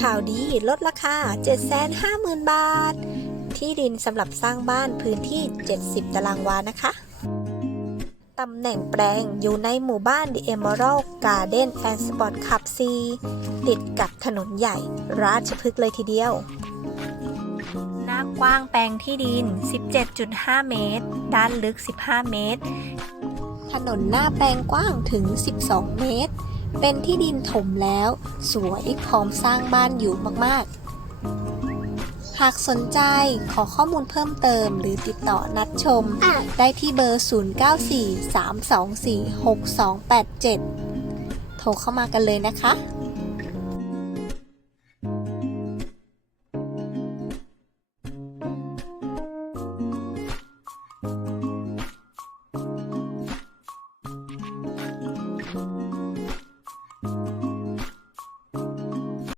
ข่าวดีลดราคา 750,000 บาท ที่ดินสำหรับสร้างบ้านพื้นที่ 70 ตารางวานะคะ ตำแหน่งแปลงอยู่ในหมู่บ้าน The Emerald Garden and Sport Club C ติดกับถนนใหญ่ราชพฤกษ์เลยทีเดียว หน้ากว้างแปลงที่ดิน 17.5 เมตร ด้านลึก 15 เมตร ถนนหน้าแปลงกว้างถึง 12 เมตร เป็นที่ดินถมแล้ว สวยพร้อมสร้างบ้านอยู่มากๆ หากสนใจขอข้อมูลเพิ่มเติมหรือติดต่อนัดชม ได้ที่เบอร์ 0943246287 โทรเข้ามากันเลยนะคะ